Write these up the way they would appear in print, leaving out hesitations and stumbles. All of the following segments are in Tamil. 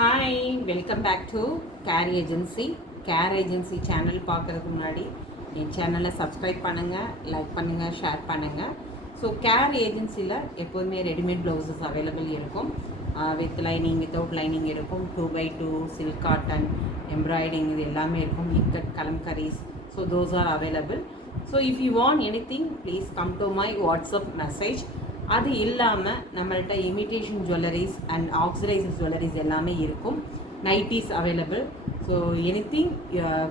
Hi, welcome back to care agency. Care agency channel பார்க்குறதுக்கு முன்னாடி என் சேனலை சப்ஸ்கிரைப் பண்ணுங்கள், லைக் பண்ணுங்கள், ஷேர் பண்ணுங்கள். ஸோ கேர் ஏஜென்சியில் எப்போதுமே ரெடிமேட் ப்ளவுசஸ் அவைலபிள் இருக்கும். வித் லைனிங், வித்தவுட் லைனிங் இருக்கும். 2x2 சில்க் காட்டன், எம்ப்ராய்டிங், இது எல்லாமே இருக்கும். Ikat, kalamkaris, so those are available. So if you want anything please come to my WhatsApp message. அது இல்லாமல் நம்மள்கிட்ட imitation jewelleries and oxidiser jewelleries எல்லாமே இருக்கும். Nighties available. So anything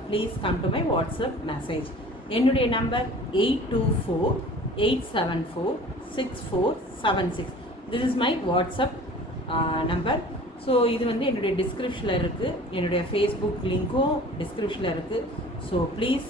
please come to my WhatsApp message. என்னுடைய number 8248746476. This is my WhatsApp number. So இது என்னுடைய டிஸ்கிரிப்ஷனில் இருக்குது. என்னுடைய ஃபேஸ்புக் லிங்க்கும் டிஸ்கிரிப்ஷனில் இருக்குது. So please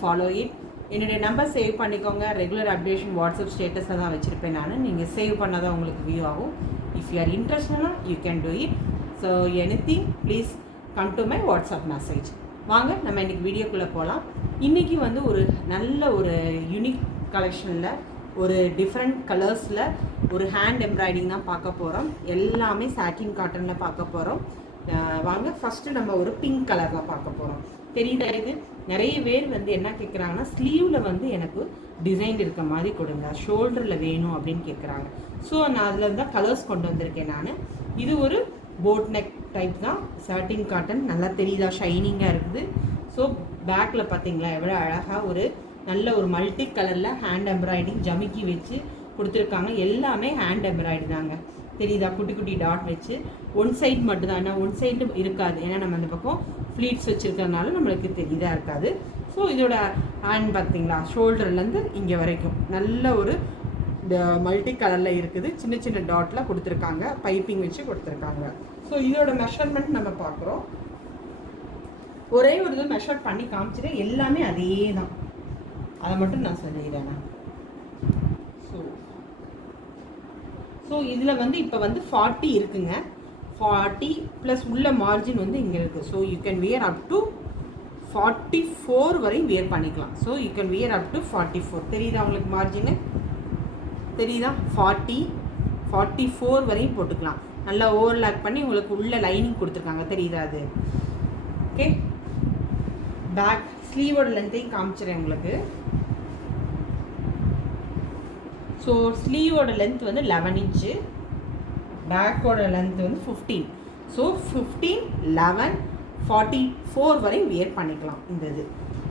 follow it. என்னுடைய நம்பர் சேவ் பண்ணிக்கோங்க. ரெகுலர் அப்டேஷன் வாட்ஸ்அப் ஸ்டேட்டஸில் தான் வச்சுருப்பேன் நான். நீங்கள் சேவ் பண்ணால் தான் உங்களுக்கு வியூ ஆகும். இஃப் யூ ஆர் இன்ட்ரெஸ்ட்னா you can do it. So anything please come to my WhatsApp message. வாங்க நம்ம இன்றைக்கி வீடியோக்குள்ளே போகலாம். இன்றைக்கி ஒரு நல்ல ஒரு யூனிக் கலெக்ஷனில் ஒரு டிஃப்ரெண்ட் கலர்ஸில் ஒரு ஹேண்ட் எம்ப்ராய்டிங் தான் பார்க்க போகிறோம். எல்லாமே சாட்டின் காட்டனில் பார்க்க போகிறோம். வாங்க ஃபஸ்ட்டு நம்ம ஒரு பிங்க் கலரில் பார்க்க போகிறோம். தெரியுதா? இது நிறைய பேர் என்ன கேட்குறாங்கன்னா, ஸ்லீவில் எனக்கு டிசைன் இருக்க மாதிரி கொடுங்க, ஷோல்டரில் வேணும் அப்படின்னு கேட்குறாங்க. ஸோ நான் அதில் தான் கலர்ஸ் கொண்டு வந்திருக்கேன் நான். இது ஒரு போட் நெக் டைப் தான், சாட்டின் காட்டன். நல்லா தெரியுதா? ஷைனிங்காக இருக்குது. ஸோ பேக்கில் பார்த்தீங்களா எவ்வளோ அழகாக ஒரு நல்ல ஒரு மல்டி கலரில் ஹேண்ட் எம்ப்ராய்டிங் ஜமிக்கி வச்சு கொடுத்துருக்காங்க. எல்லாமே ஹேண்ட் எம்ப்ராய்டி தாங்க. தெரியுதா? குட்டி குட்டி டாட் வச்சு ஒன் சைடு மட்டும்தான், ஏன்னா ஒன் சைடு இருக்காது, ஏன்னா நம்ம அந்த பக்கம் ஃப்ளீட்ஸ் வச்சுருக்கிறதுனால நம்மளுக்கு தெரியுதா இருக்காது. ஸோ இதோட ஹேண்ட் பார்த்தீங்களா, ஷோல்டர்லேருந்து இங்கே வரைக்கும் நல்ல ஒரு மல்டி கலரில் இருக்குது. சின்ன சின்ன டாட்டில் கொடுத்துருக்காங்க, பைப்பிங் வச்சு கொடுத்துருக்காங்க. ஸோ இதோட மெஷர்மெண்ட் நம்ம பார்க்குறோம். ஒரே ஒரு இது மெஷர் பண்ணி காமிச்சிட்டேன். எல்லாமே அதே தான், அதை மட்டும் நான் சொல்லிடுறேன். ஸோ இதில் இப்போ 40 இருக்குங்க. 40 ப்ளஸ் உள்ள மார்ஜின் இங்கே இருக்குது. So you can wear up to 44 வரையும் வியர் பண்ணிக்கலாம். So you can wear up to 44. தெரியுதா உங்களுக்கு மார்ஜின்னு? தெரியுதா? 40, 44 வரையும் போட்டுக்கலாம். நல்லா ஓவர்லாக் பண்ணி உங்களுக்கு உள்ள லைனிங் கொடுத்துருக்காங்க. தெரியுதா அது? ஓகே, பேக் ஸ்லீவோட லென்த்தையும் காமிச்சிடறேன் உங்களுக்கு. ஸோ ஸ்லீவோட லென்த் 11 இன்ச்சு, பேக்கோட லென்த் 15. ஸோ 15, 11, 44 வரையும் வியர் பண்ணிக்கலாம் இந்த இது.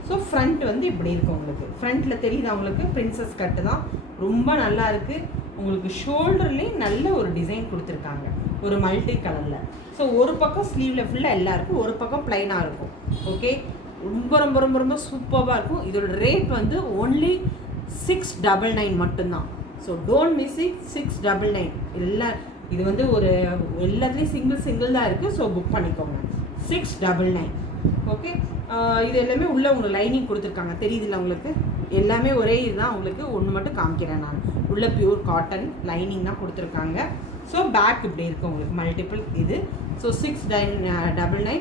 ஸோ ஃப்ரண்ட் இப்படி இருக்கும் உங்களுக்கு. ஃப்ரண்ட்டில் தெரியுதா உங்களுக்கு? பிரின்சஸ் கட்டு தான், ரொம்ப நல்லா இருக்குது. உங்களுக்கு ஷோல்டர்லேயும் நல்ல ஒரு டிசைன் கொடுத்துருக்காங்க, ஒரு மல்டி கலரில். ஸோ ஒரு பக்கம் ஸ்லீவில் ஃபுல்லாக எல்லாம் இருக்கும், ஒரு பக்கம் ப்ளைனாக இருக்கும். ஓகே, ரொம்ப ரொம்ப ரொம்ப ரொம்ப சூப்பராக இருக்கும். இதோட ரேட் ஒன்லி 699 மட்டும்தான். So don't miss it. 699 எல்லாம். இது ஒரு எல்லாத்துலேயும் சிங்கிள் தான் இருக்குது. ஸோ புக் பண்ணிக்கோங்க. 699. ஓகே, இது எல்லாமே உள்ளே உங்களுக்கு லைனிங் கொடுத்துருக்காங்க. தெரியுதுல்ல உங்களுக்கு? எல்லாமே ஒரே இதுதான். உங்களுக்கு ஒன்று மட்டும் காமிக்கிறேன் நான். உள்ள பியூர் காட்டன் லைனிங் தான் கொடுத்துருக்காங்க. ஸோ பேக் இப்படி இருக்குது உங்களுக்கு மல்டிபிள் இது. ஸோ 699.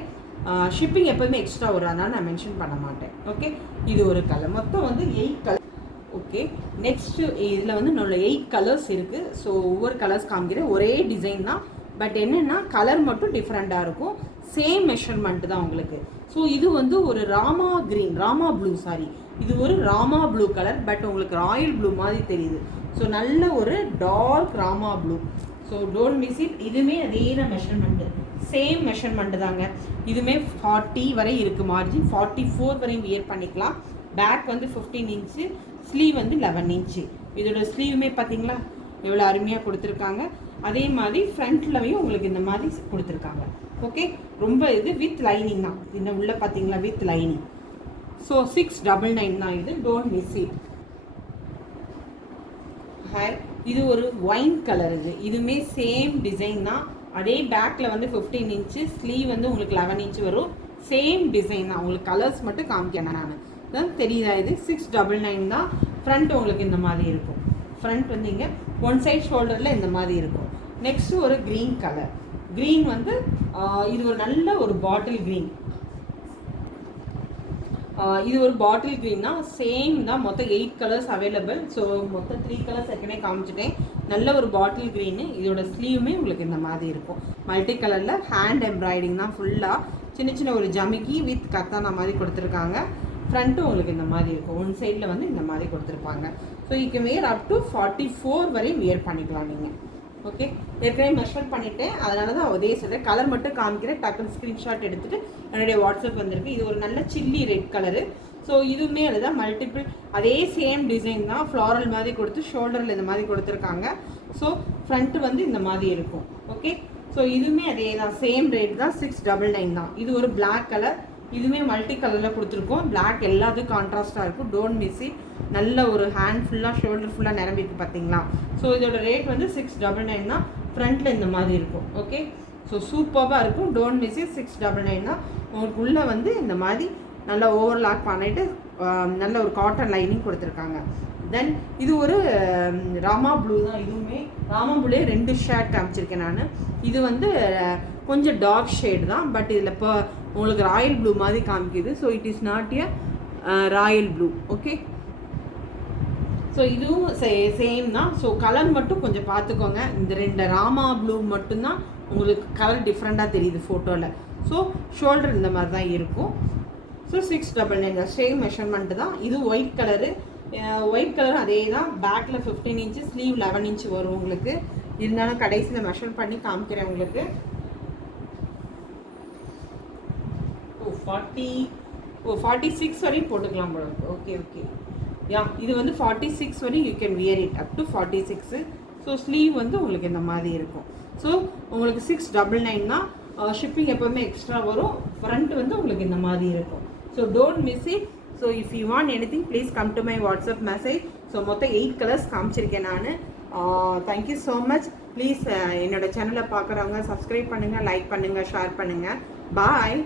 ஷிப்பிங் எப்போதுமே எக்ஸ்ட்ரா வரும், அதனால் நான் மென்ஷன் பண்ண மாட்டேன். ஓகே, இது ஒரு கலர். மொத்தம் 8 கலர். ஓகே, நெக்ஸ்ட்டு இதில் நல்ல 8 கலர்ஸ் இருக்குது. ஸோ ஒவ்வொரு கலர்ஸ் காமிக்கிறேன். ஒரே டிசைன் தான், பட் என்னென்னா கலர் மட்டும் டிஃப்ரெண்ட்டாக இருக்கும். சேம் மெஷர்மெண்ட்டு தான் உங்களுக்கு. ஸோ இது ஒரு Rama green, Rama blue, sorry, இது ஒரு ராமா ப்ளூ கலர், பட் உங்களுக்கு ராயல் ப்ளூ மாதிரி தெரியுது. ஸோ நல்ல ஒரு dark Rama blue. So don't miss it. இதுவுமே அதே தான் மெஷர்மெண்ட்டு, சேம் மெஷர்மெண்ட்டு தாங்க. இதுவுமே 40 வரை இருக்குது மார்ஜின். 44 வரையும் வியர் பண்ணிக்கலாம். Back 15 inch, sleeve 11 inch. இதோட ஸ்லீவுமே பார்த்தீங்களா எவ்வளோ அருமையாக கொடுத்துருக்காங்க. அதே மாதிரி ஃப்ரண்ட்லையும் உங்களுக்கு இந்த மாதிரி கொடுத்துருக்காங்க. ஓகே, ரொம்ப இது வித் லைனிங் தான். இந்த உள்ள பார்த்தீங்களா வித் லைனிங். ஸோ 699 தான் இது. Don't miss it. இது ஒரு ஒயின் கலர். இதுவுமே சேம் டிசைன் தான். அதே பேக்கில் 15 இன்ச்சு, ஸ்லீவ் உங்களுக்கு 11 இன்ச்சு வரும். சேம் டிசைன் தான். உங்களுக்கு கலர்ஸ் மட்டும் காமிக்கிறேன் நான். தான் தெரியுதா? இது 699 தான். ஃப்ரண்ட் உங்களுக்கு இந்த மாதிரி இருக்கும். ஃப்ரண்ட் இங்கே ஒன் சைட் ஷோல்டரில் இந்த மாதிரி இருக்கும். நெக்ஸ்ட்டு ஒரு க்ரீன் கலர். க்ரீன் இது ஒரு நல்ல ஒரு பாட்டில் க்ரீன். இது ஒரு பாட்டில் க்ரீன் தான். சேம் தான். மொத்தம் 8 கலர்ஸ் அவைலபிள். ஸோ மொத்தம் 3 கலர்ஸ் ஏற்கனவே காமிச்சிட்டேன். நல்ல ஒரு பாட்டில் க்ரீனு. இதோட ஸ்லீவுமே உங்களுக்கு இந்த மாதிரி இருக்கும். மல்டி கலரில் ஹேண்ட் எம்ப்ராய்டிங் தான் ஃபுல்லாக. சின்ன சின்ன ஒரு ஜமிக்கி வித் கத்தானா மாதிரி கொடுத்துருக்காங்க. ஃப்ரண்ட்டும் உங்களுக்கு இந்த மாதிரி இருக்கும். ஒன் சைடில் வந்து இந்த மாதிரி கொடுத்துருப்பாங்க. So you can wear up to 44 வரையும் வியர் பண்ணிக்கலாம் நீங்கள். ஓகே, ஏற்கனவே மெஷர் பண்ணிவிட்டேன், அதனால தான் அதே சொல்கிறேன். கலர் மட்டும் காமிக்கிறேன். டக்குன்னு ஸ்க்ரீன்ஷாட் எடுத்துகிட்டு என்னுடைய வாட்ஸ்அப் வந்திருக்கு. இது ஒரு நல்ல சில்லி ரெட் கலரு. ஸோ இதுவுமே அதுதான் மல்டிபிள், அதே சேம் டிசைன் தான். ஃப்ளாரல் மாதிரி கொடுத்து ஷோல்டரில் இந்த மாதிரி கொடுத்துருக்காங்க. ஸோ ஃப்ரண்ட்டு வந்து இந்த மாதிரி இருக்கும். ஓகே, ஸோ இதுவுமே அதே தான், சேம் ரேட் தான், 699 தான். இது ஒரு பிளாக் கலர். இதுவுமே மல்டி கலரில் கொடுத்துருக்கோம். பிளாக் எல்லாத்துக்கும் கான்ட்ராஸ்ட்டாக இருக்கும். Don't miss it. நல்ல ஒரு ஹேண்ட் ஃபுல்லாக ஷோல்டர் ஃபுல்லாக நிரம்பிருக்கு பார்த்தீங்களா. ஸோ இதோட ரேட் வந்து 699 தான். ஃப்ரண்ட்டில் இந்த மாதிரி இருக்கும். ஓகே, ஸோ சூப்பராக இருக்கும். Don't miss it. 699 தான். உங்களுக்கு உள்ளே வந்து இந்த மாதிரி நல்லா ஓவர்லாக் பண்ணிவிட்டு நல்ல ஒரு காட்டன் லைனிங் கொடுத்துருக்காங்க. தென் இது ஒரு ராமா ப்ளூ தான். இதுவுமே ராமா ப்ளூலே 2 ஷேட் காமிச்சிருக்கேன் நான். இது வந்து கொஞ்சம் டார்க் ஷேட் தான், பட் இதில் இப்போ உங்களுக்கு ராயல் ப்ளூ மாதிரி காமிக்குது. So it is not a Royal blue. Okay, so இதுவும் சேம் தான். ஸோ கலர் மட்டும் கொஞ்சம் பார்த்துக்கோங்க. இந்த 2 ராமா ப்ளூ மட்டும்தான் உங்களுக்கு கலர் டிஃப்ரெண்ட்டாக தெரியுது ஃபோட்டோவில். ஸோ ஷோல்டர் இந்த மாதிரி தான் இருக்கும். ஸோ 699 சேம் மெஷர்மெண்ட்டு தான். இது ஒயிட் கலரு. ஒயிட் கலர் அதே தான். பேக்கில் 15 இன்ச்சு, ஸ்லீவ் 11 இன்ச்சு வரும் உங்களுக்கு. இருந்தாலும் கடைசியில் மெஷர் பண்ணி காமிக்கிறேன் உங்களுக்கு. 46 வரையும் போட்டுக்கலாம் போல. ஓகே ஓகே, யா இது வந்து 46 வரையும் you can wear it up to 46. So sleeve வந்து உங்களுக்கு இந்த மாதிரி இருக்கும். ஸோ உங்களுக்கு 699 தான். ஷிப்பிங் எப்போவுமே எக்ஸ்ட்ரா வரும். ஃப்ரண்ட் வந்து உங்களுக்கு இந்த மாதிரி இருக்கும். So don't miss it. So if you want anything please come to my WhatsApp message. So மொத்தம் 8 கலர்ஸ் காமிச்சிருக்கேன் நான். Thank you so much. ப்ளீஸ் என்னோடய சேனலை பார்க்குறவங்க சப்ஸ்கிரைப் பண்ணுங்கள், லைக் பண்ணுங்கள், ஷேர் பண்ணுங்கள். பாய்.